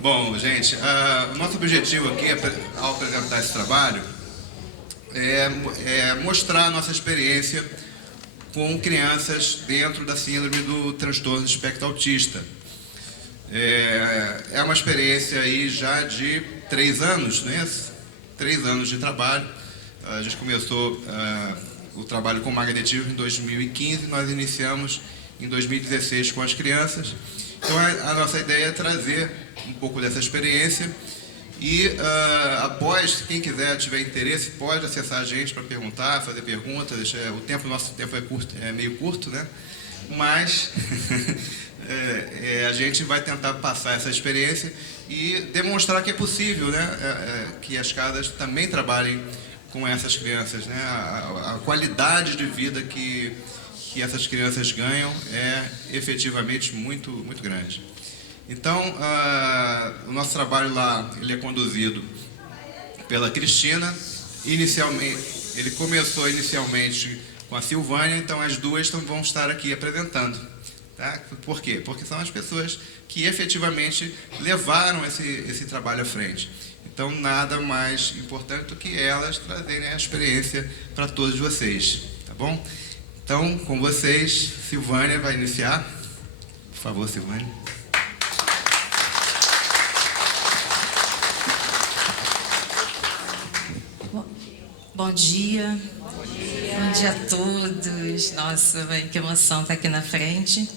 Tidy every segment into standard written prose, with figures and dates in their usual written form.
Bom, gente, o nosso objetivo aqui, ao apresentar esse trabalho, é mostrar a nossa experiência com crianças dentro da síndrome do transtorno do espectro autista. É uma experiência aí já de 3 anos, né? 3 anos de trabalho. A gente começou o trabalho com magnetismo em 2015, nós iniciamos em 2016 com as crianças. Então a nossa ideia é trazer um pouco dessa experiência e após, quem quiser, tiver interesse, pode acessar a gente para perguntar, fazer perguntas. Nosso tempo é curto, é meio curto, né? Mas a gente vai tentar passar essa experiência e demonstrar que é possível, né? Que as casas também trabalhem com essas crianças, né? A qualidade de vida que essas crianças ganham é efetivamente muito, muito grande. Então, o nosso trabalho lá, ele é conduzido pela Cristina. Ele começou inicialmente com a Silvânia, então as duas vão estar aqui apresentando. Tá? Por quê? Porque são as pessoas que efetivamente levaram esse trabalho à frente. Então, nada mais importante do que elas trazerem a experiência para todos vocês. Tá bom? Então, com vocês, Silvânia vai iniciar. Por favor, Silvânia. Bom dia. Bom dia a todos. Nossa, que emoção estar aqui na frente.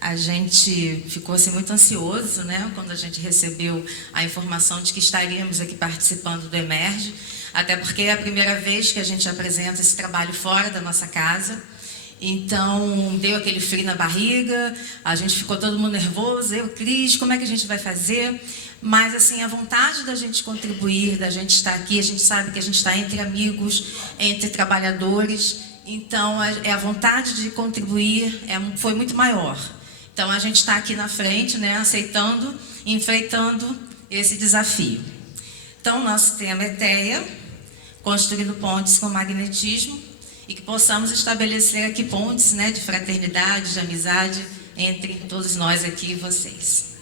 A gente ficou assim, muito ansioso, né, quando a gente recebeu a informação de que estaríamos aqui participando do Emerge, até porque é a primeira vez que a gente apresenta esse trabalho fora da nossa casa. Então, deu aquele frio na barriga, a gente ficou todo mundo nervoso, Cris, como é que a gente vai fazer? Mas, assim, a vontade da gente contribuir, da gente estar aqui, a gente sabe que a gente está entre amigos, entre trabalhadores, então a vontade de contribuir foi muito maior. Então, a gente está aqui na frente, né, aceitando, enfrentando esse desafio. Então, nosso tema é TEA, construindo pontes com magnetismo, e que possamos estabelecer aqui pontes, né, de fraternidade, de amizade entre todos nós aqui e vocês.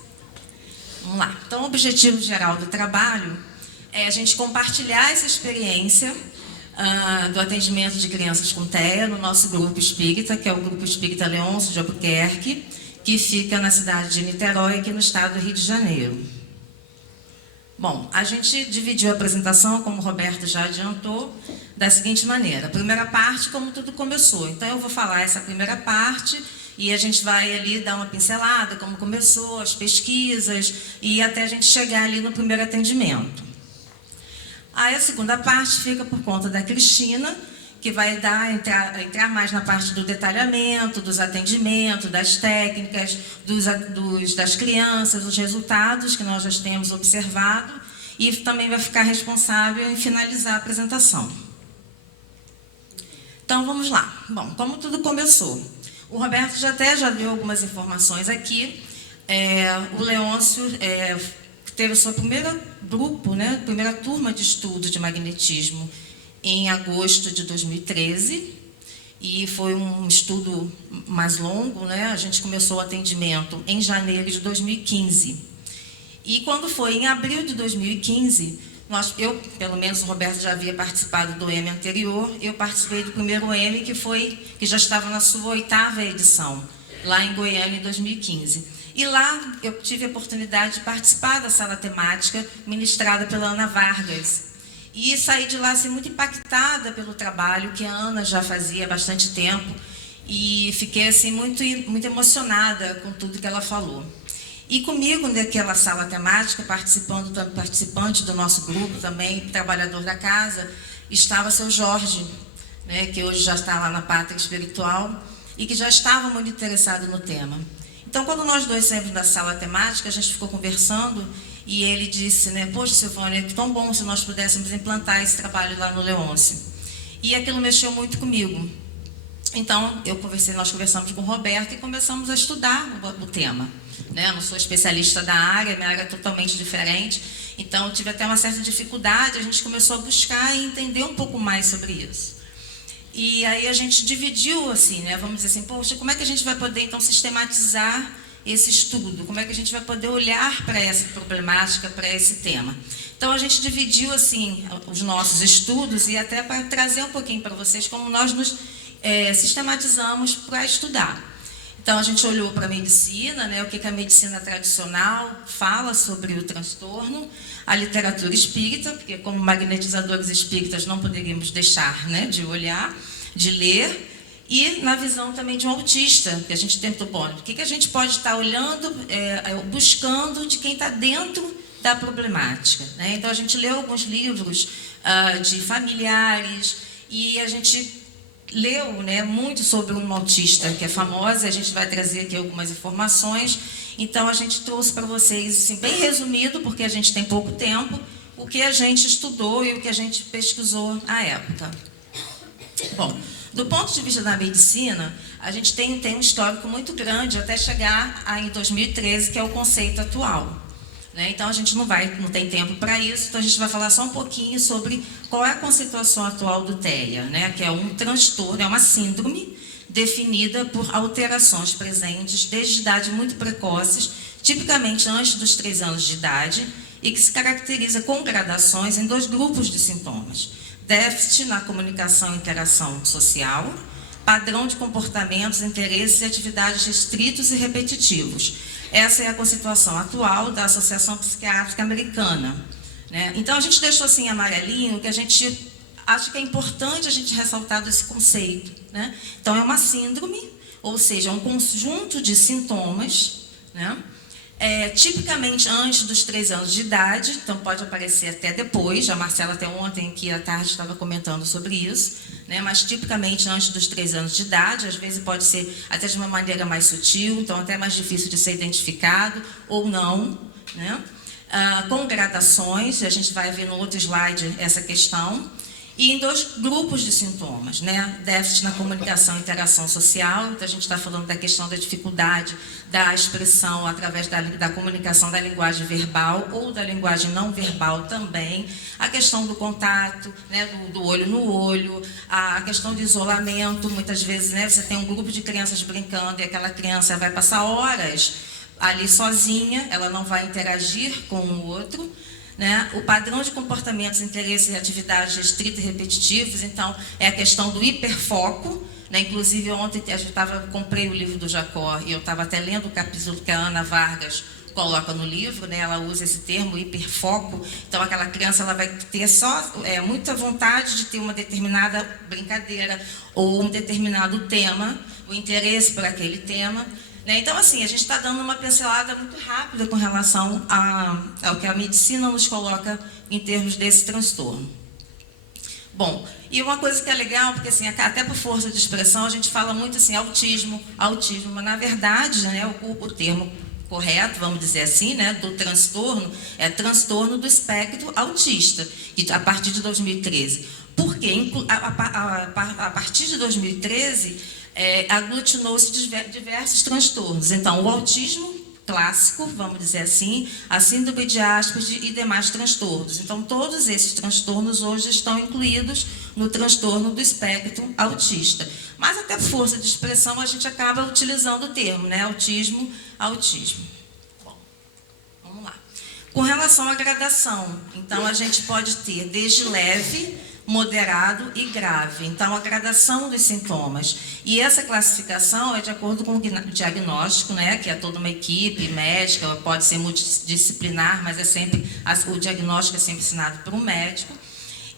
Vamos lá. Então, o objetivo geral do trabalho é a gente compartilhar essa experiência do atendimento de crianças com TEA no nosso grupo espírita, que é o Grupo Espírita Leôncio de Albuquerque, que fica na cidade de Niterói, aqui no estado do Rio de Janeiro. Bom, a gente dividiu a apresentação, como o Roberto já adiantou, da seguinte maneira. A primeira parte, como tudo começou. Então, eu vou falar essa primeira parte e a gente vai ali dar uma pincelada, como começou, as pesquisas, e até a gente chegar ali no primeiro atendimento. Aí, a segunda parte fica por conta da Cristina, que vai entrar mais na parte do detalhamento, dos atendimentos, das técnicas, das crianças, os resultados que nós já temos observado, e também vai ficar responsável em finalizar a apresentação. Então, vamos lá. Bom, como tudo começou? O Roberto já deu algumas informações aqui. O Leôncio teve o seu primeiro grupo, né, primeira turma de estudo de magnetismo, em agosto de 2013, e foi um estudo mais longo, né? A gente começou o atendimento em janeiro de 2015. E quando foi em abril de 2015, pelo menos o Roberto já havia participado do M anterior, eu participei do primeiro M, que já estava na sua 8ª edição, lá em Goiânia, em 2015. E lá eu tive a oportunidade de participar da sala temática ministrada pela Ana Vargas. E saí de lá assim, muito impactada pelo trabalho que a Ana já fazia há bastante tempo, e fiquei assim, muito, muito emocionada com tudo que ela falou. E comigo, naquela sala temática, participante do nosso grupo também, trabalhador da casa, estava seu Jorge, né, que hoje já está lá na Pátria Espiritual, e que já estava muito interessado no tema. Então, quando nós dois saímos da sala temática, a gente ficou conversando, e ele disse, né, poxa, Silvânia, que tão bom se nós pudéssemos implantar esse trabalho lá no Leôncio. E aquilo mexeu muito comigo. Então, nós conversamos com o Roberto e começamos a estudar o tema. Né? Eu não sou especialista da área, minha área é totalmente diferente. Então, eu tive até uma certa dificuldade, a gente começou a buscar e entender um pouco mais sobre isso. E aí a gente dividiu, assim, né, vamos dizer assim, poxa, como é que a gente vai poder, então, sistematizar esse estudo, como é que a gente vai poder olhar para essa problemática, para esse tema. Então, a gente dividiu assim os nossos estudos e até para trazer um pouquinho para vocês como nós nos sistematizamos para estudar. Então, a gente olhou para a medicina, né, o que a medicina tradicional fala sobre o transtorno, a literatura espírita, porque como magnetizadores espíritas não poderíamos deixar, né, de olhar, de ler, e na visão também de um autista, que a gente tentou, bom, o que a gente pode estar olhando, buscando de quem está dentro da problemática, né? Então, a gente leu alguns livros de familiares e a gente leu, né, muito sobre uma autista que é famosa, a gente vai trazer aqui algumas informações. Então, a gente trouxe para vocês, assim, bem resumido, porque a gente tem pouco tempo, o que a gente estudou e o que a gente pesquisou à época. Bom, do ponto de vista da medicina, a gente tem um histórico muito grande até chegar em 2013, que é o conceito atual. Então, a gente não tem tempo para isso, então a gente vai falar só um pouquinho sobre qual é a conceituação atual do TEA, né? Que é um transtorno, é uma síndrome definida por alterações presentes desde idade muito precoces, tipicamente antes dos 3 anos de idade, e que se caracteriza com gradações em 2 grupos de sintomas: déficit na comunicação e interação social, padrão de comportamentos, interesses e atividades restritos e repetitivos. Essa é a conceituação atual da Associação Psiquiátrica Americana, né? Então, a gente deixou assim amarelinho, que a gente acha que é importante a gente ressaltar desse conceito, né? Então, é uma síndrome, ou seja, um conjunto de sintomas, né? Tipicamente antes dos 3 anos de idade, então pode aparecer até depois. A Marcela até ontem, aqui à tarde, estava comentando sobre isso, né? Mas tipicamente antes dos 3 anos de idade, às vezes pode ser até de uma maneira mais sutil, então até mais difícil de ser identificado ou não, né? Com gradações, a gente vai ver no outro slide essa questão. E em 2 grupos de sintomas, né? Déficit na comunicação e interação social, então a gente está falando da questão da dificuldade da expressão através da comunicação da linguagem verbal ou da linguagem não verbal também, a questão do contato, né? do olho no olho, a questão do isolamento, muitas vezes, né? Você tem um grupo de crianças brincando e aquela criança vai passar horas ali sozinha, ela não vai interagir com o outro, né? O padrão de comportamentos, interesses e atividades restritos e repetitivos, então, é a questão do hiperfoco, né? Inclusive, ontem comprei o livro do Jacó e eu estava até lendo o capítulo que a Ana Vargas coloca no livro, né? Ela usa esse termo, hiperfoco. Então, aquela criança ela vai ter só muita vontade de ter uma determinada brincadeira ou um determinado tema, o interesse por aquele tema. Então, assim, a gente está dando uma pincelada muito rápida com relação ao que a medicina nos coloca em termos desse transtorno. Bom, e uma coisa que é legal, porque assim, até por força de expressão, a gente fala muito assim, autismo, mas na verdade, né, o termo correto, vamos dizer assim, né, do transtorno, é transtorno do espectro autista, a partir de 2013. Porque a partir de 2013, aglutinou-se diversos transtornos. Então, o autismo clássico, vamos dizer assim, a síndrome de Asperger e demais transtornos. Então, todos esses transtornos hoje estão incluídos no transtorno do espectro autista. Mas, até por força de expressão, a gente acaba utilizando o termo, né? Autismo. Bom, vamos lá. Com relação à gradação, então, a gente pode ter desde leve, moderado e grave. Então, a gradação dos sintomas. E essa classificação é de acordo com o diagnóstico, né, que é toda uma equipe médica, pode ser multidisciplinar, mas o diagnóstico é sempre assinado por um médico.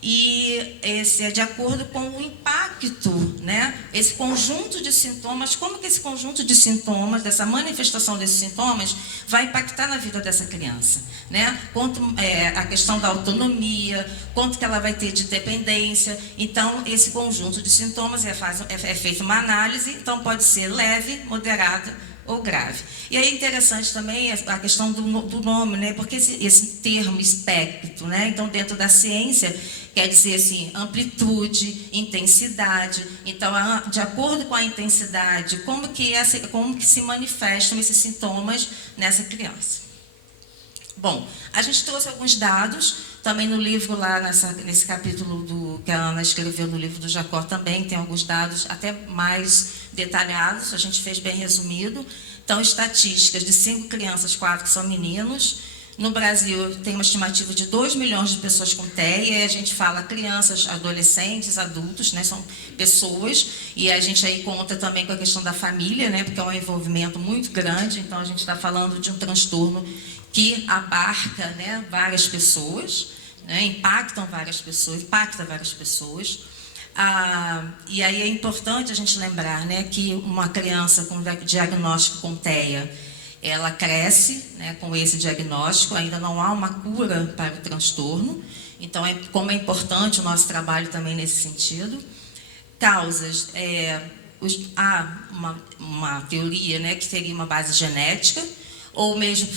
E esse é de acordo com o impacto, né? Esse conjunto de sintomas, como que esse conjunto de sintomas, dessa manifestação desses sintomas, vai impactar na vida dessa criança, né? Quanto a questão da autonomia, quanto que ela vai ter de dependência. Então, esse conjunto de sintomas é feita uma análise, então pode ser leve, moderada ou grave. E aí é interessante também a questão do nome, né? Porque esse termo espectro, né? Então, dentro da ciência, quer dizer assim, amplitude, intensidade. Então, de acordo com a intensidade, como que se manifestam esses sintomas nessa criança. Bom, a gente trouxe alguns dados, também no livro lá, nesse capítulo que a Ana escreveu no livro do Jacó também, tem alguns dados até mais detalhados, a gente fez bem resumido. Então, estatísticas de 5 crianças, 4 são meninos. No Brasil, tem uma estimativa de 2 milhões de pessoas com TEA, e a gente fala crianças, adolescentes, adultos, né, são pessoas, e a gente aí conta também com a questão da família, né, porque é um envolvimento muito grande, então a gente está falando de um transtorno que abarca, né, várias pessoas, né, impacta várias pessoas. E aí é importante a gente lembrar, né, que uma criança com diagnóstico com TEA, ela cresce, né, com esse diagnóstico, ainda não há uma cura para o transtorno, então como é importante o nosso trabalho também nesse sentido. Causas, há uma teoria, né, que seria uma base genética, ou mesmo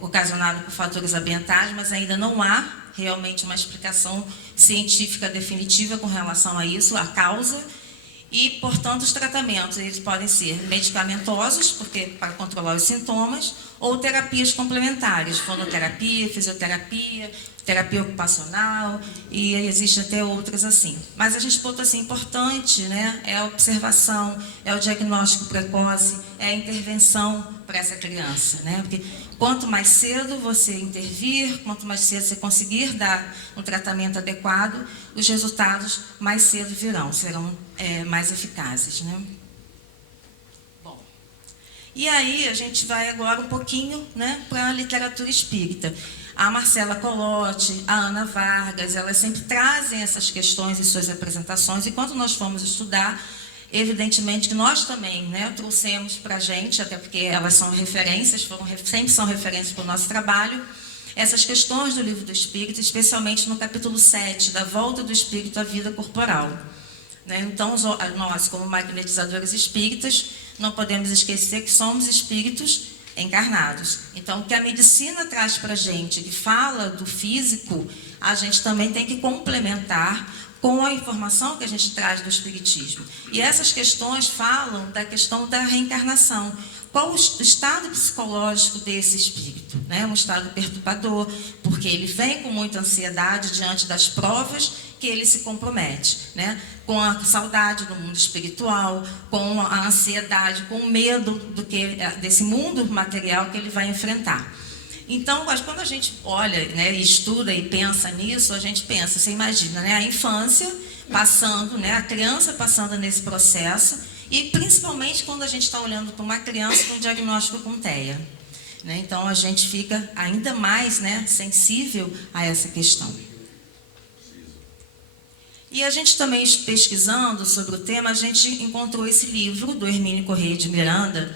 ocasionada por fatores ambientais, mas ainda não há realmente uma explicação científica definitiva com relação a isso, a causa. E, portanto, os tratamentos eles podem ser medicamentosos, porque para controlar os sintomas, ou terapias complementares, fonoterapia, fisioterapia, terapia ocupacional, e existem até outras assim. Mas a gente botou assim, importante, né, é a observação, é o diagnóstico precoce, é a intervenção para essa criança, né? Porque quanto mais cedo você intervir, quanto mais cedo você conseguir dar um tratamento adequado, os resultados mais cedo virão, serão mais eficazes, né? Bom, e aí a gente vai agora um pouquinho, né, para a literatura espírita. A Marcela Colotti, a Ana Vargas, elas sempre trazem essas questões em suas apresentações, e quando nós fomos estudar, evidentemente que nós também, né, trouxemos para a gente, até porque elas são referências, sempre são referências para o nosso trabalho, essas questões do Livro do Espírito, especialmente no capítulo 7, da volta do Espírito à vida corporal. Né? Então, nós, como magnetizadores espíritas, não podemos esquecer que somos espíritos encarnados. Então, o que a medicina traz para a gente, que fala do físico, a gente também tem que complementar com a informação que a gente traz do Espiritismo. E essas questões falam da questão da reencarnação. Qual o estado psicológico desse espírito? Né? Um estado perturbador, porque ele vem com muita ansiedade diante das provas que ele se compromete, né? Com a saudade do mundo espiritual, com a ansiedade, com o medo desse mundo material que ele vai enfrentar. Então, quando a gente olha, né, estuda e pensa nisso, a gente pensa, você imagina, né, a infância passando, né, a criança passando nesse processo, e principalmente quando a gente está olhando para uma criança com diagnóstico com TEA. Né? Então, a gente fica ainda mais, né, sensível a essa questão. E a gente também, pesquisando sobre o tema, a gente encontrou esse livro do Hermínio Corrêa de Miranda,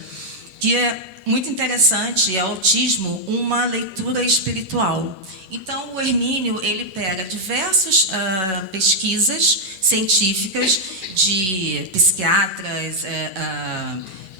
que é muito interessante, é Autismo, uma leitura espiritual. Então, o Hermínio, ele pega diversas pesquisas científicas de psiquiatras,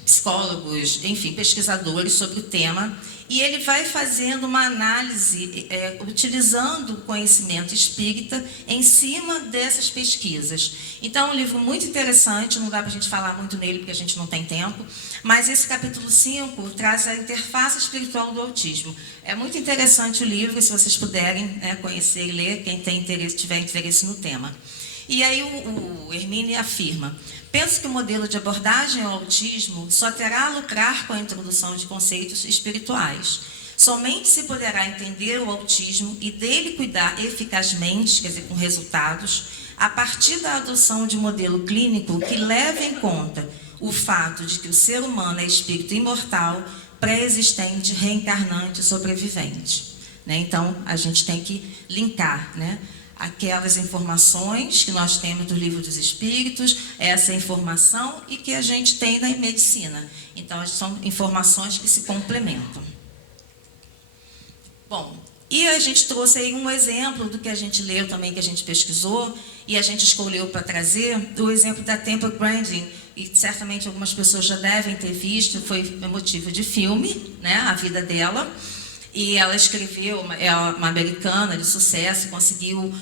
psicólogos, enfim, pesquisadores sobre o tema, e ele vai fazendo uma análise, utilizando o conhecimento espírita em cima dessas pesquisas. Então, é um livro muito interessante, não dá para a gente falar muito nele, porque a gente não tem tempo, mas esse capítulo 5 traz a interface espiritual do autismo. É muito interessante o livro, se vocês puderem, né, conhecer e ler, quem tem interesse, tiver interesse no tema. E aí o Hermínio afirma: penso que o modelo de abordagem ao autismo só terá a lucrar com a introdução de conceitos espirituais. Somente se poderá entender o autismo e dele cuidar eficazmente, quer dizer, com resultados, a partir da adoção de modelo clínico que leve em conta o fato de que o ser humano é espírito imortal, pré-existente, reencarnante, sobrevivente. Né? Então, a gente tem que linkar, né, aquelas informações que nós temos do Livro dos Espíritos, essa informação e que a gente tem da medicina. Então, são informações que se complementam. Bom, e a gente trouxe aí um exemplo do que a gente leu também, que a gente pesquisou, e a gente escolheu para trazer o exemplo da Temple Grandin, e certamente algumas pessoas já devem ter visto, foi motivo de filme, né, a vida dela. E ela escreveu, é uma americana de sucesso, conseguiu,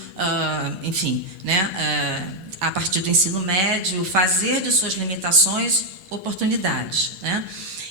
enfim, né, a partir do ensino médio, fazer de suas limitações oportunidades. Né?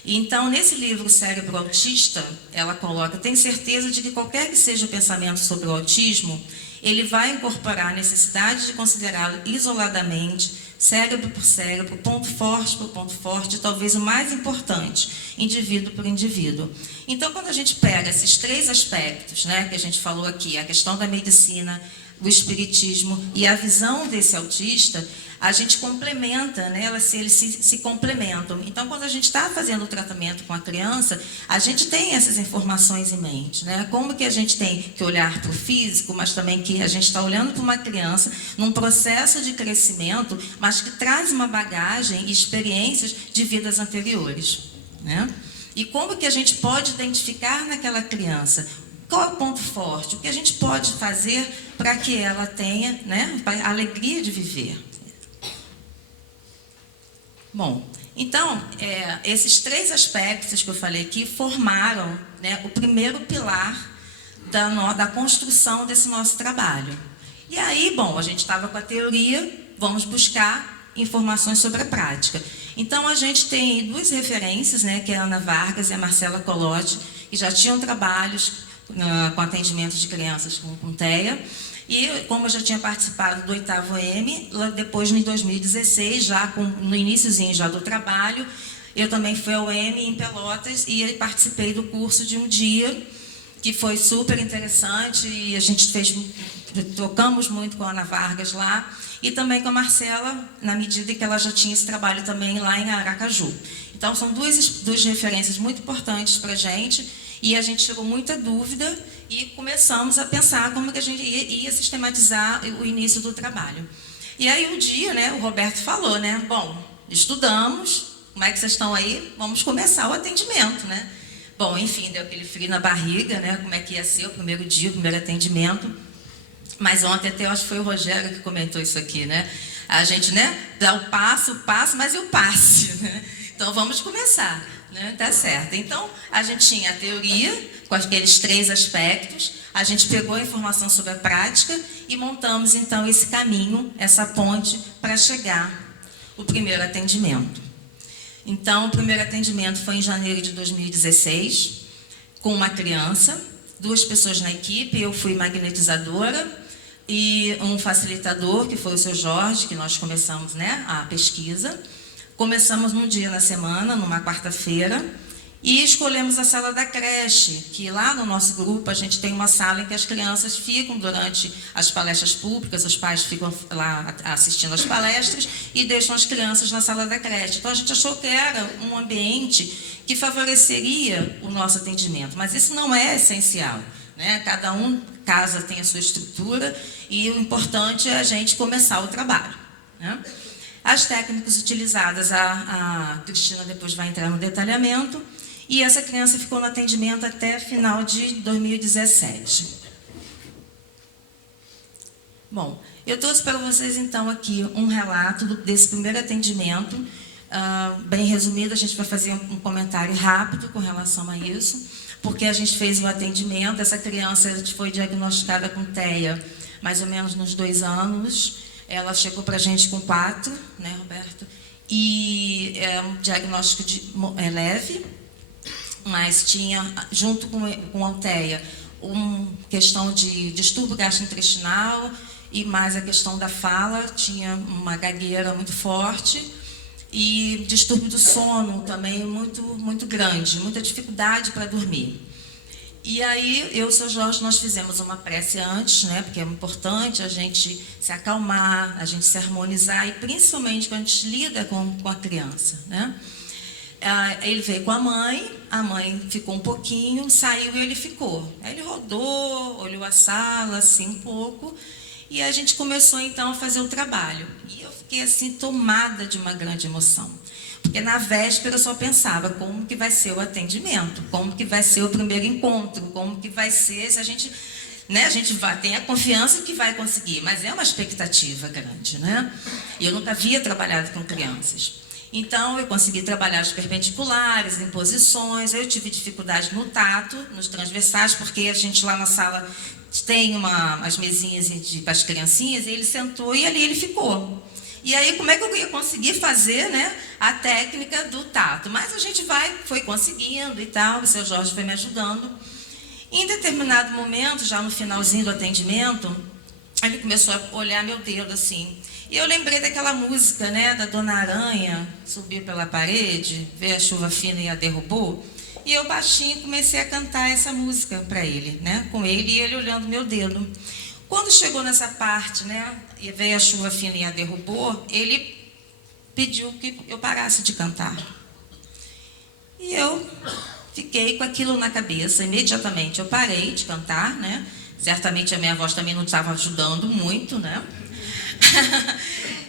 E então, nesse livro, Cérebro Autista, ela coloca: tenho certeza de que qualquer que seja o pensamento sobre o autismo, ele vai incorporar a necessidade de considerá-lo isoladamente, cérebro por cérebro, ponto forte por ponto forte, talvez o mais importante, indivíduo por indivíduo. Então, quando a gente pega esses 3 aspectos, né, que a gente falou aqui, a questão da medicina, o espiritismo e a visão desse autista, a gente complementa, né, eles se complementam. Então, quando a gente está fazendo o tratamento com a criança, a gente tem essas informações em mente, né? Como que a gente tem que olhar para o físico, mas também que a gente está olhando para uma criança num processo de crescimento, mas que traz uma bagagem e experiências de vidas anteriores, né? E como que a gente pode identificar naquela criança qual é o ponto forte, o que a gente pode fazer para que ela tenha, né, a alegria de viver. Bom, então, esses 3 aspectos que eu falei aqui formaram, né, o primeiro pilar da construção desse nosso trabalho. E aí, bom, a gente estava com a teoria, vamos buscar informações sobre a prática. Então, a gente tem 2 referências, né, que é a Ana Vargas e a Marcela Colotti, que já tinham trabalhos com atendimento de crianças com TEA. E como eu já tinha participado do 8º M, depois em 2016, no iniciozinho já do trabalho, eu também fui ao M em Pelotas e participei do curso de um dia, que foi super interessante, e a gente tocamos muito com a Ana Vargas lá, e também com a Marcela, na medida em que ela já tinha esse trabalho também lá em Aracaju. Então, são duas referências muito importantes para a gente, e a gente tirou muita dúvida e começamos a pensar como que a gente ia sistematizar o início do trabalho. E aí um dia, né, o Roberto falou, né, bom, estudamos, como é que vocês estão aí? Vamos começar o atendimento, né? Bom, enfim, deu aquele frio na barriga, né, como é que ia ser o primeiro dia, o primeiro atendimento. Mas ontem até eu acho que foi o Rogério que comentou isso aqui, né? A gente, né, dá o passo, mas e o passe, né? Então vamos começar. Tá certo. Então, a gente tinha a teoria, com aqueles 3 aspectos, a gente pegou a informação sobre a prática e montamos, então, esse caminho, essa ponte, para chegar ao primeiro atendimento. Então, o primeiro atendimento foi em janeiro de 2016, com uma criança, 2 pessoas na equipe, eu fui magnetizadora, e um facilitador, que foi o seu Jorge, que nós começamos, né, a pesquisa. Começamos num dia na semana, numa quarta-feira, e escolhemos a sala da creche, que lá no nosso grupo a gente tem uma sala em que as crianças ficam durante as palestras públicas, os pais ficam lá assistindo às palestras e deixam as crianças na sala da creche. Então a gente achou que era um ambiente que favoreceria o nosso atendimento, mas isso não é essencial, né? Cada casa tem a sua estrutura e o importante é a gente começar o trabalho, né? As técnicas utilizadas, a Cristina depois vai entrar no detalhamento, e essa criança ficou no atendimento até final de 2017. Bom, eu trouxe para vocês, então, aqui um relato desse primeiro atendimento, bem resumido, a gente vai fazer um comentário rápido com relação a isso, porque a gente fez o atendimento, essa criança foi diagnosticada com TEA mais ou menos nos 2 anos, ela chegou para a gente com 4, né, Roberto? E é um diagnóstico leve, mas tinha, junto com a TEA, uma questão de distúrbio gastrointestinal e mais a questão da fala, tinha uma gagueira muito forte e distúrbio do sono também muito grande, muita dificuldade para dormir. E aí, eu e o seu Jorge, nós fizemos uma prece antes, né, porque é importante a gente se acalmar, a gente se harmonizar, e principalmente quando a gente lida com a criança, né? Ele veio com a mãe ficou um pouquinho, saiu e ele ficou. Aí ele rodou, olhou a sala, assim, um pouco, e a gente começou, então, a fazer o trabalho. E eu fiquei, assim, tomada de uma grande emoção. Porque na véspera eu só pensava como que vai ser o atendimento, como que vai ser o primeiro encontro, como que vai ser, se a gente, né, tem a confiança que vai conseguir, mas é uma expectativa grande, né? E eu nunca havia trabalhado com crianças. Então, eu consegui trabalhar os perpendiculares, em posições, eu tive dificuldade no tato, nos transversais, porque a gente lá na sala tem as mesinhas para as criancinhas, e ele sentou e ali ele ficou. E aí, como é que eu ia conseguir fazer, né, a técnica do tato? Mas a gente foi conseguindo e tal, o seu Jorge foi me ajudando. Em determinado momento, já no finalzinho do atendimento, Aí ele começou a olhar meu dedo assim. E eu lembrei daquela música, né, da Dona Aranha, subiu pela parede, veio a chuva fina e a derrubou. E eu baixinho comecei a cantar essa música para ele, né, com ele e ele olhando meu dedo. Quando chegou nessa parte, né, e veio a chuva fina e a derrubou, ele pediu que eu parasse de cantar. E eu fiquei com aquilo na cabeça. Imediatamente eu parei de cantar, né? Certamente a minha voz também não estava ajudando muito, né?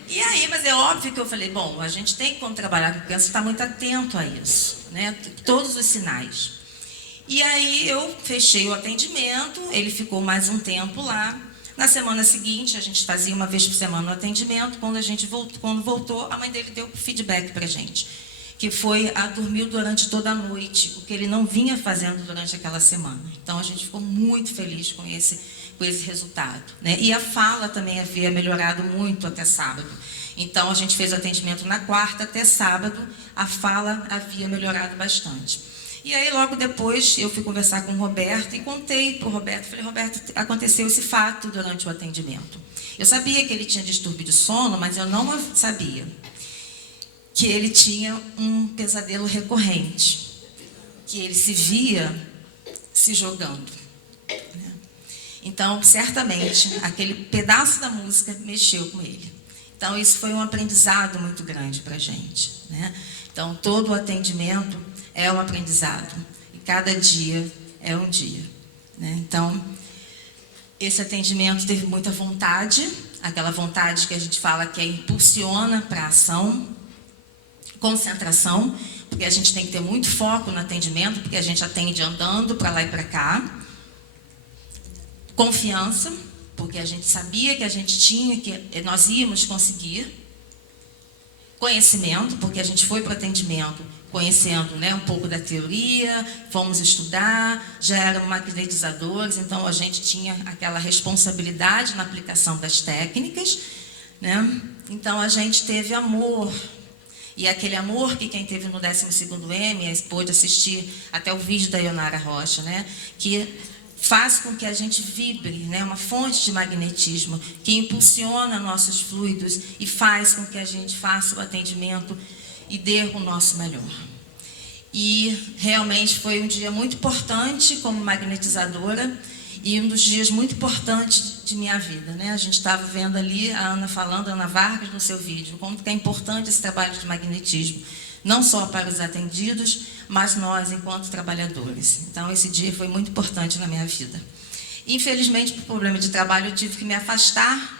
E aí, mas é óbvio que eu falei, bom, a gente tem que, quando trabalhar com criança, estar muito atento a isso, né? Todos os sinais. E aí eu fechei o atendimento, ele ficou mais um tempo lá. Na semana seguinte, a gente fazia uma vez por semana o atendimento. Quando voltou, a mãe dele deu feedback para a gente, que foi dormiu durante toda a noite, o que ele não vinha fazendo durante aquela semana. Então, a gente ficou muito feliz com esse resultado, né? E a fala também havia melhorado muito até sábado. Então, a gente fez o atendimento na quarta até sábado, a fala havia melhorado bastante. E aí, logo depois, eu fui conversar com o Roberto e contei para o Roberto. Falei, Roberto, aconteceu esse fato durante o atendimento. Eu sabia que ele tinha distúrbio de sono, mas eu não sabia que ele tinha um pesadelo recorrente, que ele se via se jogando. Então, certamente, aquele pedaço da música mexeu com ele. Então, isso foi um aprendizado muito grande para a gente, né? Então, todo o atendimento é um aprendizado. E cada dia é um dia, né? Então, esse atendimento teve muita vontade, aquela vontade que a gente fala que impulsiona para a ação, concentração, porque a gente tem que ter muito foco no atendimento, porque a gente atende andando para lá e para cá. Confiança, porque a gente sabia que a gente tinha, que nós íamos conseguir. Conhecimento, porque a gente foi para o atendimento conhecendo, né, um pouco da teoria, fomos estudar, já eram magnetizadores, então a gente tinha aquela responsabilidade na aplicação das técnicas, né? Então a gente teve amor. E aquele amor que quem teve no 12º M, pôde assistir até o vídeo da Ionara Rocha, né, que faz com que a gente vibre, né, uma fonte de magnetismo que impulsiona nossos fluidos e faz com que a gente faça o atendimento e dê o nosso melhor. E realmente foi um dia muito importante como magnetizadora e um dos dias muito importantes de minha vida, né? A gente estava vendo ali a Ana falando, a Ana Vargas, no seu vídeo, como que é importante esse trabalho de magnetismo, não só para os atendidos, mas nós, enquanto trabalhadores. Então, esse dia foi muito importante na minha vida. Infelizmente, por problema de trabalho, eu tive que me afastar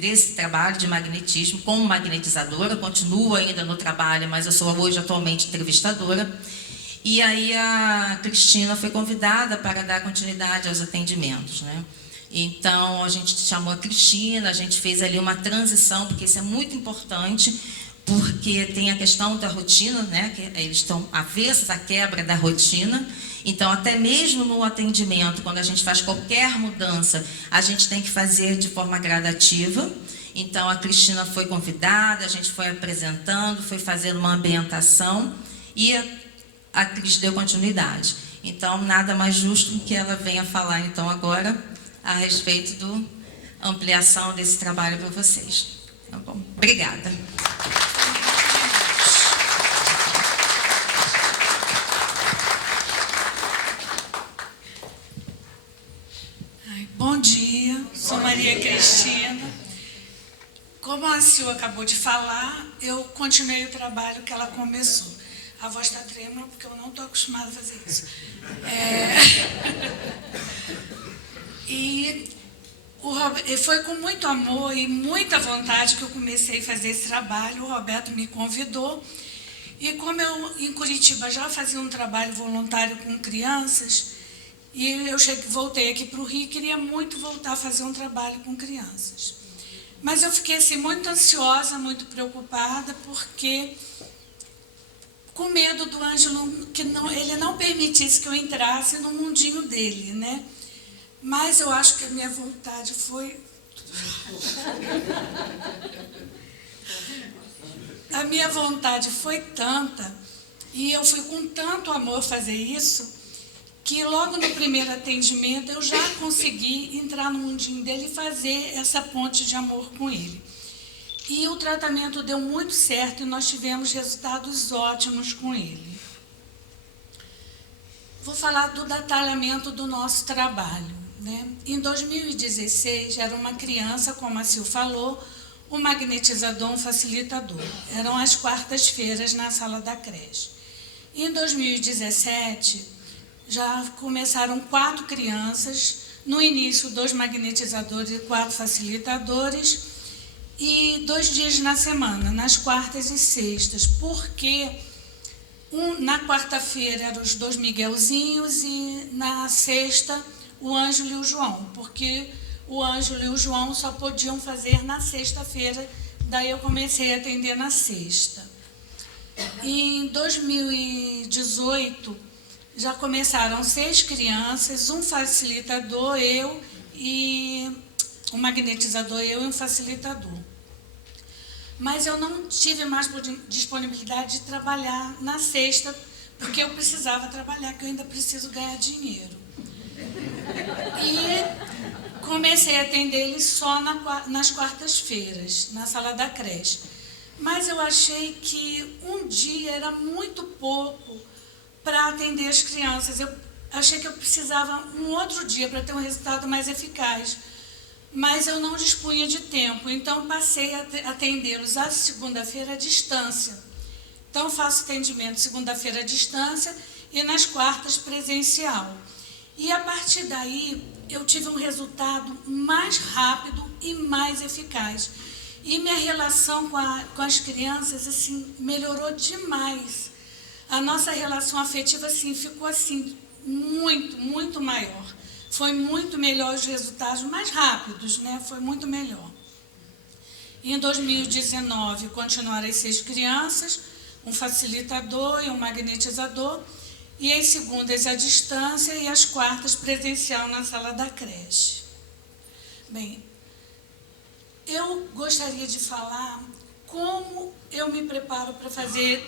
desse trabalho de magnetismo como magnetizadora. Continuo ainda no trabalho, mas eu sou hoje atualmente entrevistadora. E aí a Cristina foi convidada para dar continuidade aos atendimentos, né? Então, a gente chamou a Cristina, a gente fez ali uma transição, porque isso é muito importante, porque tem a questão da rotina, né, que eles estão avessos à quebra da rotina. Então, até mesmo no atendimento, quando a gente faz qualquer mudança, a gente tem que fazer de forma gradativa. Então, a Cristina foi convidada, a gente foi apresentando, foi fazendo uma ambientação e a Cris deu continuidade. Então, nada mais justo que ela venha falar, então, agora, a respeito da ampliação desse trabalho para vocês. Tá bom? Obrigada. Bom dia, sou Maria Cristina. Como a Sil acabou de falar, eu continuei o trabalho que ela começou. A voz está trêmula porque eu não estou acostumada a fazer isso. E foi com muito amor e muita vontade que eu comecei a fazer esse trabalho. O Roberto me convidou. E como eu, em Curitiba, já fazia um trabalho voluntário com crianças, e eu voltei aqui para o Rio e queria muito voltar a fazer um trabalho com crianças. Mas eu fiquei assim, muito ansiosa, muito preocupada, porque com medo do Ângelo, que ele não permitisse que eu entrasse no mundinho dele, né? Mas eu acho que a minha vontade foi... A minha vontade foi tanta, e eu fui com tanto amor fazer isso, que logo no primeiro atendimento eu já consegui entrar no mundinho dele e fazer essa ponte de amor com ele. E o tratamento deu muito certo e nós tivemos resultados ótimos com ele. Vou falar do detalhamento do nosso trabalho, né? Em 2016, era uma criança, como a Sil falou, um magnetizador, um facilitador. Eram as quartas-feiras na sala da creche. Em 2017, já começaram 4 crianças, no início 2 magnetizadores e 4 facilitadores, e 2 dias na semana, nas quartas e sextas, porque na quarta-feira eram os 2 Miguelzinhos e na sexta o Ângelo e o João, porque o Ângelo e o João só podiam fazer na sexta-feira, daí eu comecei a atender na sexta. Em 2018, já começaram 6 crianças, um facilitador, eu, e um magnetizador, eu e um facilitador. Mas eu não tive mais disponibilidade de trabalhar na sexta, porque eu precisava trabalhar, que eu ainda preciso ganhar dinheiro. E comecei a atender eles só nas quartas-feiras, na sala da creche. Mas eu achei que um dia era muito pouco para atender as crianças. Eu achei que eu precisava um outro dia para ter um resultado mais eficaz. Mas eu não dispunha de tempo, então passei a atendê-los à segunda-feira à distância. Então, faço atendimento segunda-feira à distância e nas quartas presencial. E, a partir daí, eu tive um resultado mais rápido e mais eficaz. E minha relação com as crianças, assim, melhorou demais. A nossa relação afetiva, assim, ficou, assim, muito, muito maior. Foi muito melhor os resultados, mais rápidos, né? Foi muito melhor. Em 2019, continuaram as 6 crianças, um facilitador e um magnetizador, e as segundas à distância e as quartas presencial na sala da creche. Bem, eu gostaria de falar como eu me preparo para fazer,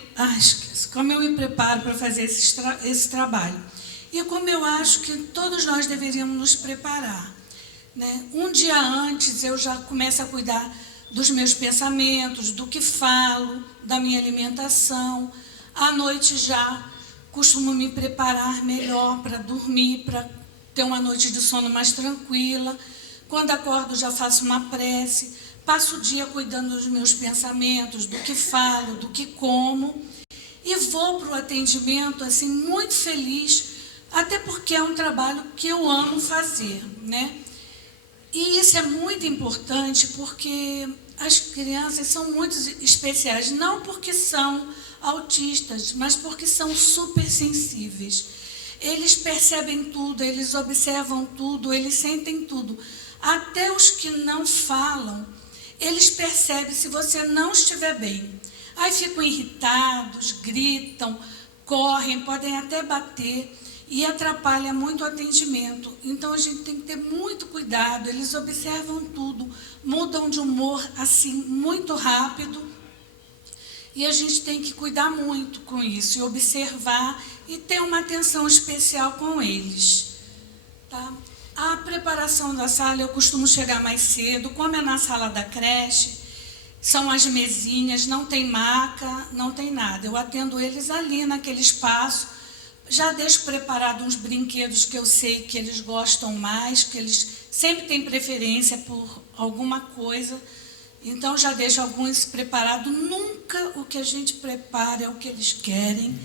esse trabalho. E como eu acho que todos nós deveríamos nos preparar, né? Um dia antes eu já começo a cuidar dos meus pensamentos, do que falo, da minha alimentação. À noite já costumo me preparar melhor para dormir, para ter uma noite de sono mais tranquila. Quando acordo já faço uma prece, passo o dia cuidando dos meus pensamentos, do que falo, do que como. E vou para o atendimento assim, muito feliz, até porque é um trabalho que eu amo fazer, né? E isso é muito importante porque as crianças são muito especiais, não porque são autistas, mas porque são super sensíveis. Eles percebem tudo, eles observam tudo, eles sentem tudo. Até os que não falam, eles percebem se você não estiver bem. Aí ficam irritados, gritam, correm, podem até bater. E atrapalha muito o atendimento. Então, a gente tem que ter muito cuidado, eles observam tudo, mudam de humor assim, muito rápido, e a gente tem que cuidar muito com isso, e observar, e ter uma atenção especial com eles. Tá? A preparação da sala, eu costumo chegar mais cedo, como é na sala da creche, são as mesinhas, não tem maca, não tem nada. Eu atendo eles ali, naquele espaço. Já deixo preparado uns brinquedos que eu sei que eles gostam mais, que eles sempre têm preferência por alguma coisa. Então, já deixo alguns preparados. Nunca o que a gente prepara é o que eles querem.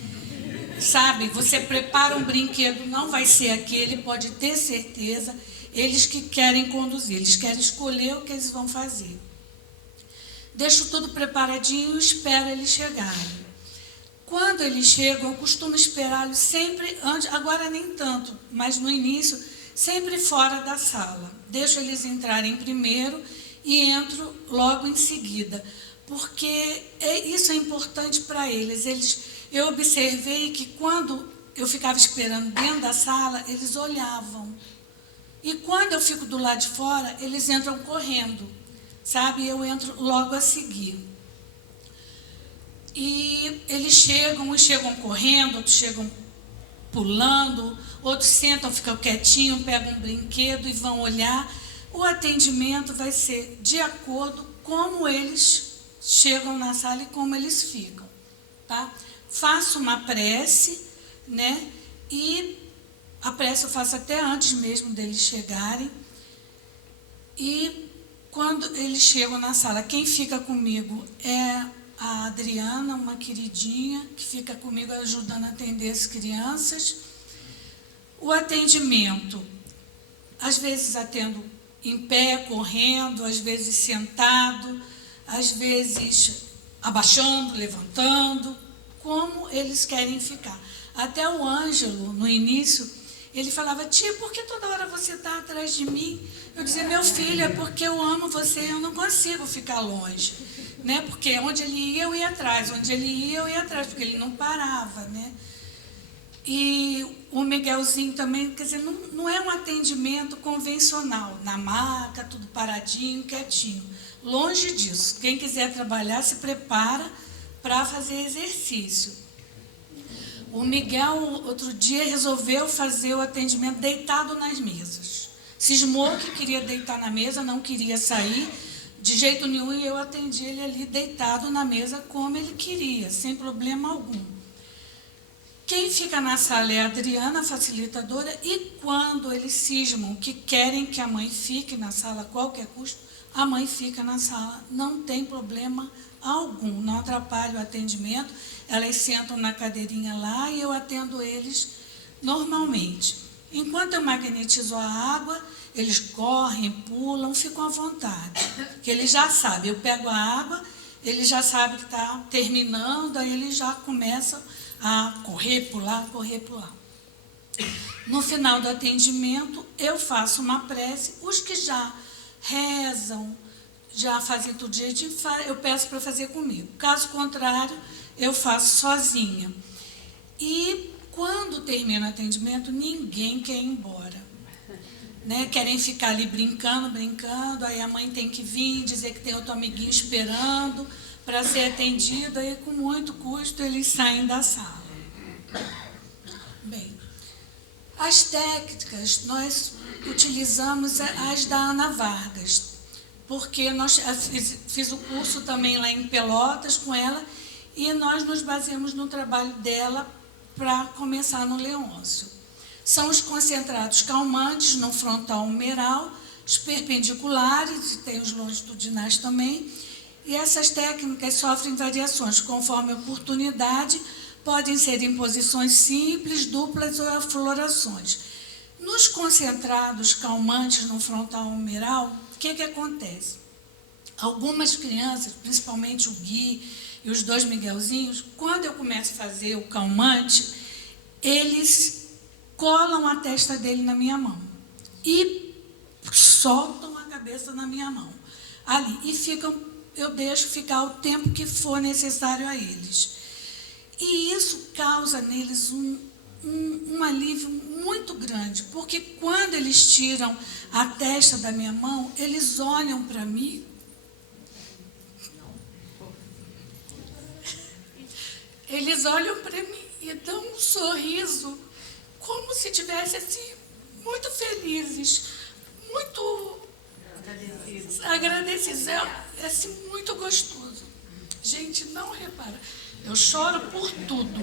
Sabe, você prepara um brinquedo, não vai ser aquele, pode ter certeza. Eles que querem conduzir, eles querem escolher o que eles vão fazer. Deixo tudo preparadinho e espero eles chegarem. Quando eles chegam, eu costumo esperá-los sempre, antes, agora nem tanto, mas no início, sempre fora da sala. Deixo eles entrarem primeiro e entro logo em seguida, porque isso é importante para eles. Eu observei que quando eu ficava esperando dentro da sala, eles olhavam. E quando eu fico do lado de fora, eles entram correndo, sabe? Eu entro logo a seguir. E eles chegam, uns chegam correndo, outros chegam pulando, outros sentam, ficam quietinhos, pegam um brinquedo e vão olhar. O atendimento vai ser de acordo com como eles chegam na sala e como eles ficam, tá? Faço uma prece, né? E a prece eu faço até antes mesmo deles chegarem. E quando eles chegam na sala, quem fica comigo é a Adriana, uma queridinha, que fica comigo ajudando a atender as crianças. O atendimento, às vezes atendo em pé, correndo, às vezes sentado, às vezes abaixando, levantando, como eles querem ficar. Até o Ângelo, no início, ele falava: tia, por que toda hora você está atrás de mim? Eu dizia: meu filho, é porque eu amo você, eu não consigo ficar longe. Né? Porque onde ele ia, eu ia atrás, onde ele ia, eu ia atrás, porque ele não parava, né? E o Miguelzinho também, quer dizer, não é um atendimento convencional, na maca, tudo paradinho, quietinho. Longe disso. Quem quiser trabalhar, se prepara para fazer exercício. O Miguel, outro dia, resolveu fazer o atendimento deitado nas mesas. Cismou que queria deitar na mesa, não queria sair de jeito nenhum, e eu atendi ele ali deitado na mesa como ele queria, sem problema algum. Quem fica na sala é a Adriana, a facilitadora, e quando eles cismam que querem que a mãe fique na sala a qualquer custo, a mãe fica na sala, não tem problema algum, não atrapalha o atendimento, elas sentam na cadeirinha lá e eu atendo eles normalmente. Enquanto eu magnetizo a água, eles correm, pulam, ficam à vontade, porque eles já sabem, eu pego a água, eles já sabem que está terminando, aí eles já começam a correr, pular, correr, pular. No final do atendimento, eu faço uma prece. Os que já rezam, já fazem tudo direitinho, eu peço para fazer comigo. Caso contrário, eu faço sozinha. E quando termina o atendimento, ninguém quer ir embora. Né? Querem ficar ali brincando, aí a mãe tem que vir, dizer que tem outro amiguinho esperando para ser atendido, aí com muito custo eles saem da sala. Bem, as técnicas, nós utilizamos as da Ana Vargas, porque fiz o curso também lá em Pelotas com ela, e nós nos baseamos no trabalho dela para começar no Leôncio. São os concentrados calmantes no frontal humeral, os perpendiculares, e tem os longitudinais também. E essas técnicas sofrem variações conforme a oportunidade, podem ser em posições simples, duplas ou aflorações. Nos concentrados calmantes no frontal humeral, o que acontece? Algumas crianças, principalmente o Gui e os dois Miguelzinhos, quando eu começo a fazer o calmante, eles colam a testa dele na minha mão e soltam a cabeça na minha mão ali e ficam. Eu deixo ficar o tempo que for necessário a eles. E isso causa neles um alívio muito grande, porque quando eles tiram a testa da minha mão, eles olham para mim, eles olham para mim e dão um sorriso, como se estivessem assim, muito felizes, muito agradecidos. É assim, muito gostoso. Gente, não repara. Eu choro por tudo.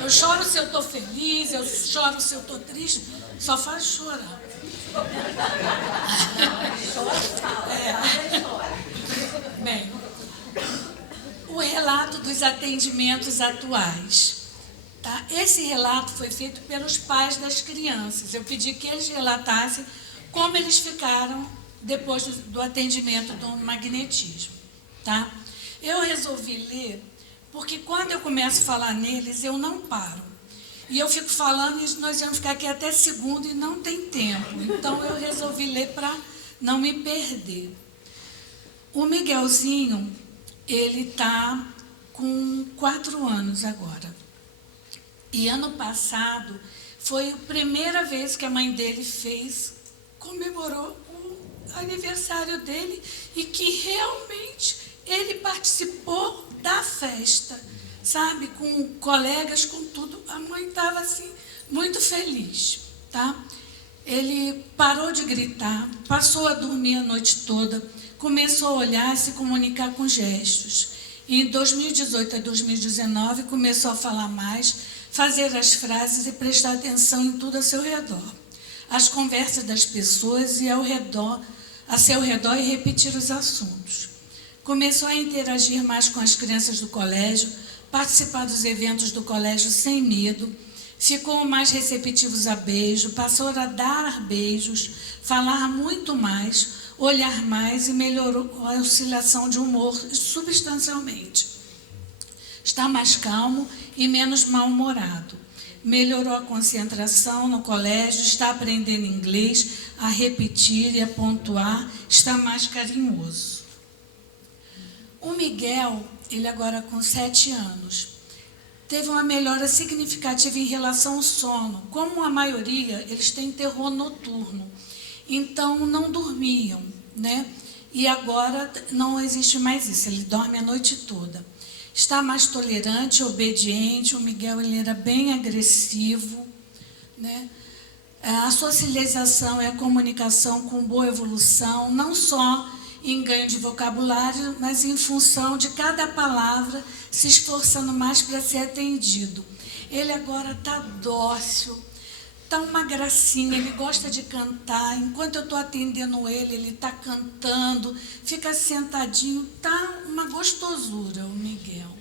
Eu choro se eu estou feliz, eu choro se eu estou triste. Só faz chorar. Bem, o relato dos atendimentos atuais. Tá? Esse relato foi feito pelos pais das crianças. Eu pedi que eles relatassem como eles ficaram depois do atendimento do magnetismo. Tá? Eu resolvi ler, porque quando eu começo a falar neles, eu não paro. E eu fico falando e nós vamos ficar aqui até segunda e não tem tempo. Então, eu resolvi ler para não me perder. O Miguelzinho, ele está com 4 anos agora. E ano passado foi a primeira vez que a mãe dele comemorou o aniversário dele e que realmente ele participou da festa, sabe? Com colegas, com tudo. A mãe estava assim, muito feliz. tá? Ele parou de gritar, passou a dormir a noite toda, começou a olhar e se comunicar com gestos. E em 2018 a 2019 começou a falar mais, fazer as frases e prestar atenção em tudo a seu redor. As conversas das pessoas e a seu redor e repetir os assuntos. Começou a interagir mais com as crianças do colégio, participar dos eventos do colégio sem medo, ficou mais receptivo a beijo, passou a dar beijos, falar muito mais, olhar mais e melhorou a oscilação de humor substancialmente. Está mais calmo e menos mal-humorado. Melhorou a concentração no colégio, está aprendendo inglês, a repetir e a pontuar, está mais carinhoso. O Miguel, ele agora com 7 anos, teve uma melhora significativa em relação ao sono. Como a maioria, eles têm terror noturno. Então, não dormiam, né? E agora não existe mais isso, ele dorme a noite toda. Está mais tolerante, obediente, o Miguel ele era bem agressivo, né? A socialização e a comunicação com boa evolução, não só em ganho de vocabulário, mas em função de cada palavra, se esforçando mais para ser atendido. Ele agora está dócil, está uma gracinha, ele gosta de cantar. Enquanto eu estou atendendo ele está cantando, fica sentadinho, está uma gostosura o Miguel.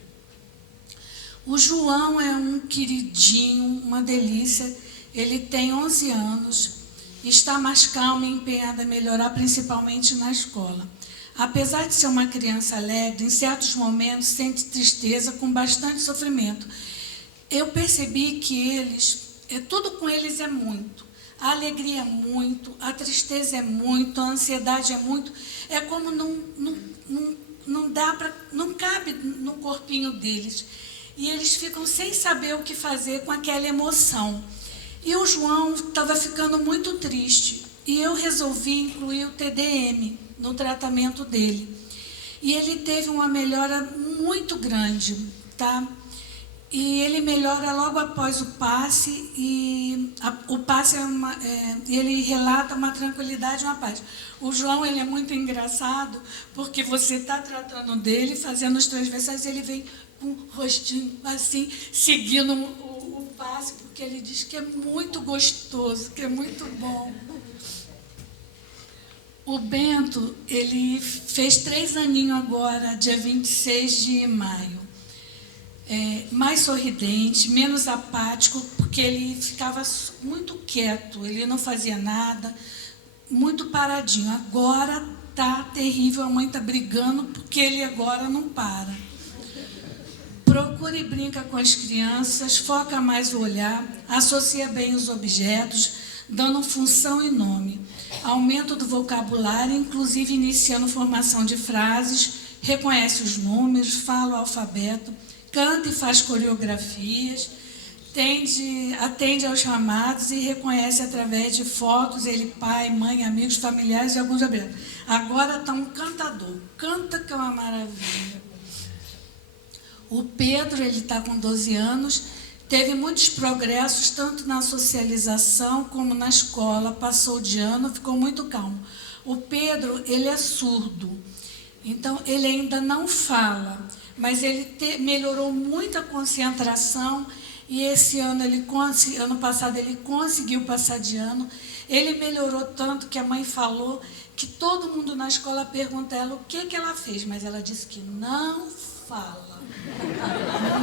O João é um queridinho, uma delícia, ele tem 11 anos, está mais calmo e empenhado a melhorar, principalmente na escola. Apesar de ser uma criança alegre, em certos momentos sente tristeza com bastante sofrimento. Eu percebi que tudo com eles é muito. A alegria é muito, a tristeza é muito, a ansiedade é muito. É como não cabe no corpinho deles. E eles ficam sem saber o que fazer com aquela emoção. E o João estava ficando muito triste. E eu resolvi incluir o TDM no tratamento dele. E ele teve uma melhora muito grande, tá? E ele melhora logo após o passe, e o passe ele relata uma tranquilidade, uma paz. O João ele é muito engraçado, porque você está tratando dele, fazendo os transversais, ele vem com o rostinho assim, seguindo o passe, porque ele diz que é muito gostoso, que é muito bom. O Bento, ele fez 3 aninhos agora, dia 26 de maio. Mais sorridente, menos apático, porque ele ficava muito quieto, ele não fazia nada, muito paradinho. Agora está terrível, a mãe está brigando, porque ele agora não para. Procura e brinca com as crianças, foca mais o olhar, associa bem os objetos, dando função e nome. Aumento do vocabulário, inclusive iniciando formação de frases, reconhece os números, fala o alfabeto, canta e faz coreografias, atende aos chamados e reconhece através de fotos, ele, pai, mãe, amigos, familiares e alguns objetos. Agora está um cantador, canta que é uma maravilha. O Pedro, ele está com 12 anos, teve muitos progressos, tanto na socialização como na escola, passou de ano, ficou muito calmo. O Pedro, ele é surdo, então ele ainda não fala, mas ele melhorou muito a concentração e esse ano, ano passado, ele conseguiu passar de ano. Ele melhorou tanto que a mãe falou que todo mundo na escola pergunta a ela o que ela fez, mas ela disse que não fala.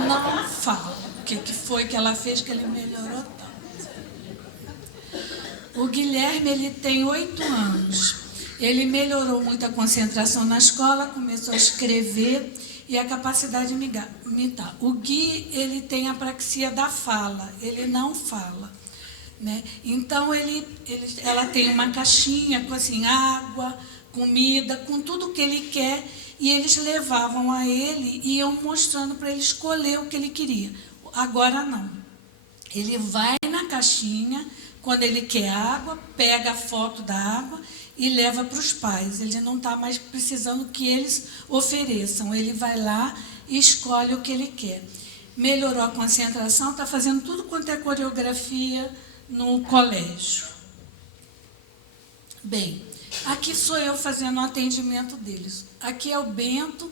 Não fala o que foi que ela fez que ele melhorou tanto. O Guilherme, ele tem 8 anos. Ele melhorou muito a concentração na escola, começou a escrever e a capacidade de imitar. O Gui, ele tem apraxia da fala, ele não fala, né? Então, ela tem uma caixinha com assim, água, comida, com tudo que ele quer, e eles levavam a ele e iam mostrando para ele escolher o que ele queria. Agora não. Ele vai na caixinha, quando ele quer água, pega a foto da água e leva para os pais. Ele não está mais precisando que eles ofereçam. Ele vai lá e escolhe o que ele quer. Melhorou a concentração, está fazendo tudo quanto é coreografia no colégio. Bem, aqui sou eu fazendo o atendimento deles. Aqui é o Bento,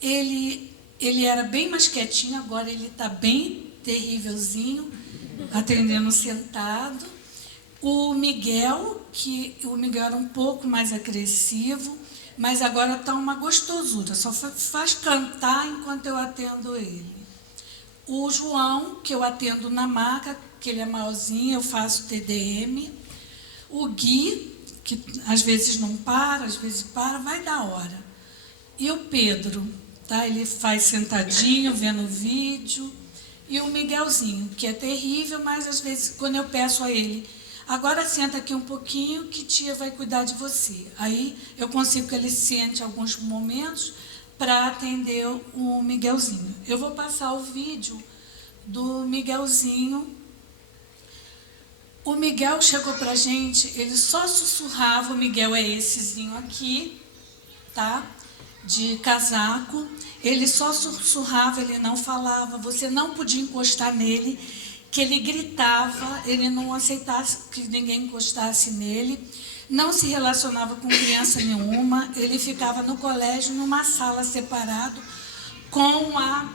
ele era bem mais quietinho, agora ele está bem terrívelzinho, atendendo sentado. O Miguel era um pouco mais agressivo, mas agora está uma gostosura, só faz cantar enquanto eu atendo ele. O João, que eu atendo na maca, que ele é malzinho, eu faço TDM. O Gui, que às vezes não para, às vezes para, vai da hora. E o Pedro, tá? Ele faz sentadinho, vendo vídeo. E o Miguelzinho, que é terrível, mas às vezes, quando eu peço a ele, agora senta aqui um pouquinho que tia vai cuidar de você. Aí eu consigo que ele sente alguns momentos para atender o Miguelzinho. Eu vou passar o vídeo do Miguelzinho. O Miguel chegou para a gente, ele só sussurrava, o Miguel é essezinho aqui, tá? De casaco. Ele só sussurrava, ele não falava, você não podia encostar nele, que ele gritava, ele não aceitasse que ninguém encostasse nele, não se relacionava com criança nenhuma, ele ficava no colégio, numa sala separado, com a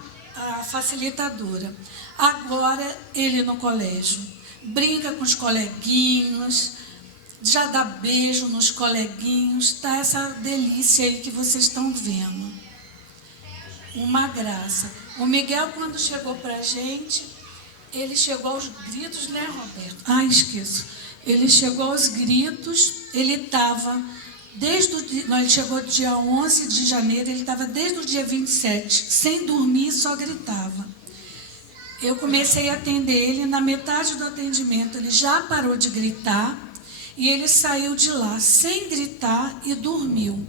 facilitadora. Agora, ele no colégio, brinca com os coleguinhas, já dá beijo nos coleguinhos, tá essa delícia aí que vocês estão vendo. Uma graça. O Miguel, quando chegou para a gente, ele chegou aos gritos, né, Roberto? Esqueço. Ele chegou aos gritos, ele estava, ele chegou dia 11 de janeiro, ele estava desde o dia 27, sem dormir, só gritava. Eu comecei a atender ele, na metade do atendimento, ele já parou de gritar e ele saiu de lá sem gritar e dormiu.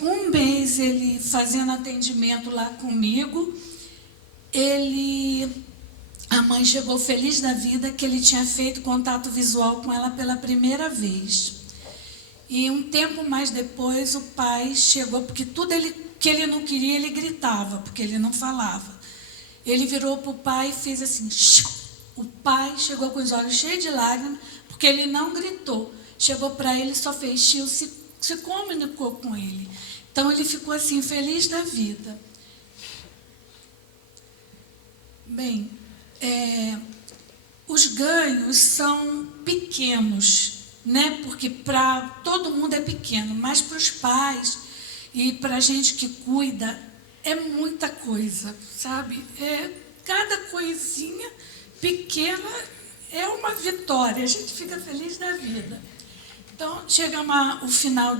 Um mês ele fazendo atendimento lá comigo, a mãe chegou feliz da vida que ele tinha feito contato visual com ela pela primeira vez. E um tempo mais depois o pai chegou, porque tudo que ele não queria, ele gritava, porque ele não falava. Ele virou para o pai e fez assim. O pai chegou com os olhos cheios de lágrimas, porque ele não gritou. Chegou para ele e só fez se comunicou com ele. Então ele ficou assim, feliz da vida. Bem, os ganhos são pequenos, né? Porque para todo mundo é pequeno, mas para os pais e para a gente que cuida, é muita coisa, sabe? Cada coisinha pequena é uma vitória, a gente fica feliz da vida. Então, chegamos ao final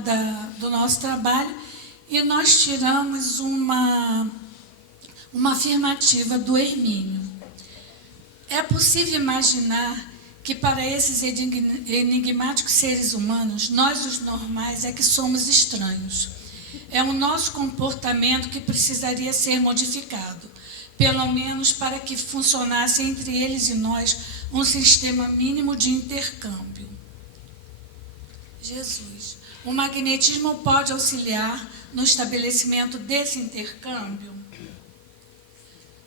do nosso trabalho e nós tiramos uma afirmativa do Hermínio. É possível imaginar que para esses enigmáticos seres humanos, nós os normais é que somos estranhos. É o nosso comportamento que precisaria ser modificado, pelo menos para que funcionasse entre eles e nós um sistema mínimo de intercâmbio. Jesus, o magnetismo pode auxiliar no estabelecimento desse intercâmbio?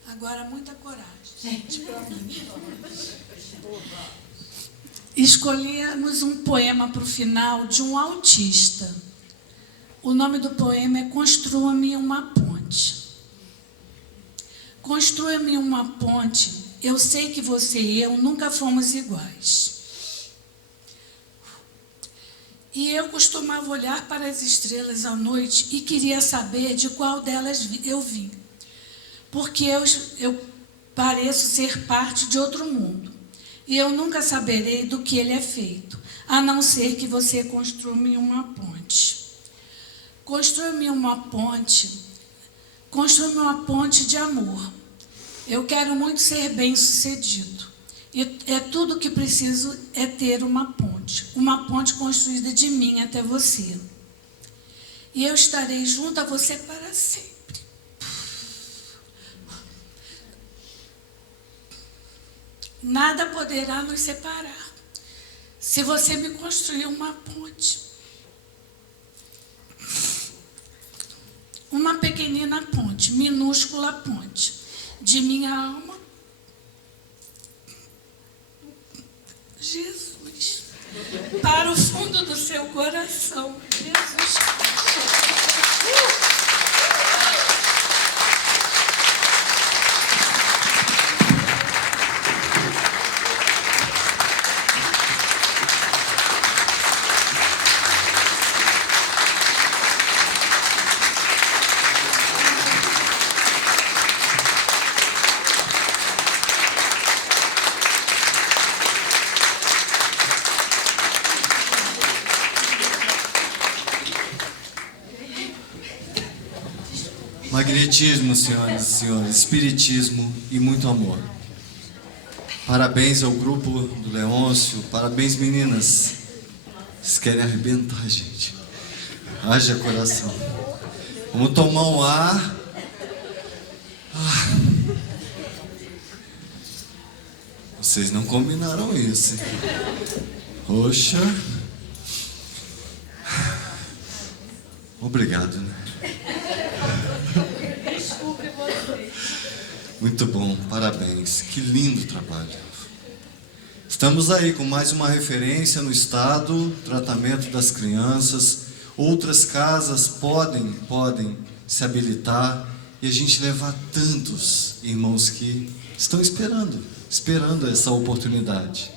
Agora, muita coragem, gente, para mim. Escolhemos um poema para o final de um autista. O nome do poema é Construa-me uma ponte. Construa-me uma ponte. Eu sei que você e eu nunca fomos iguais. E eu costumava olhar para as estrelas à noite e queria saber de qual delas eu vim. Porque eu pareço ser parte de outro mundo. E eu nunca saberei do que ele é feito, a não ser que você construa-me uma ponte. Construa-me uma ponte. Construa-me uma ponte de amor. Eu quero muito ser bem-sucedido. E tudo o que preciso é ter uma ponte construída de mim até você. E eu estarei junto a você para sempre. Nada poderá nos separar se você me construir uma ponte. Uma pequenina ponte, minúscula ponte, de minha alma coração. Jesus Cristo. Magnetismo, senhoras e senhores, espiritismo e muito amor. Parabéns ao grupo do Leôncio, parabéns meninas. Vocês querem arrebentar, gente. Haja coração. Vamos tomar um ar. Vocês não combinaram isso, hein? Poxa. Obrigado, né? Muito bom, parabéns. Que lindo trabalho. Estamos aí com mais uma referência no estado, tratamento das crianças. Outras casas podem se habilitar e a gente levar tantos irmãos que estão esperando essa oportunidade.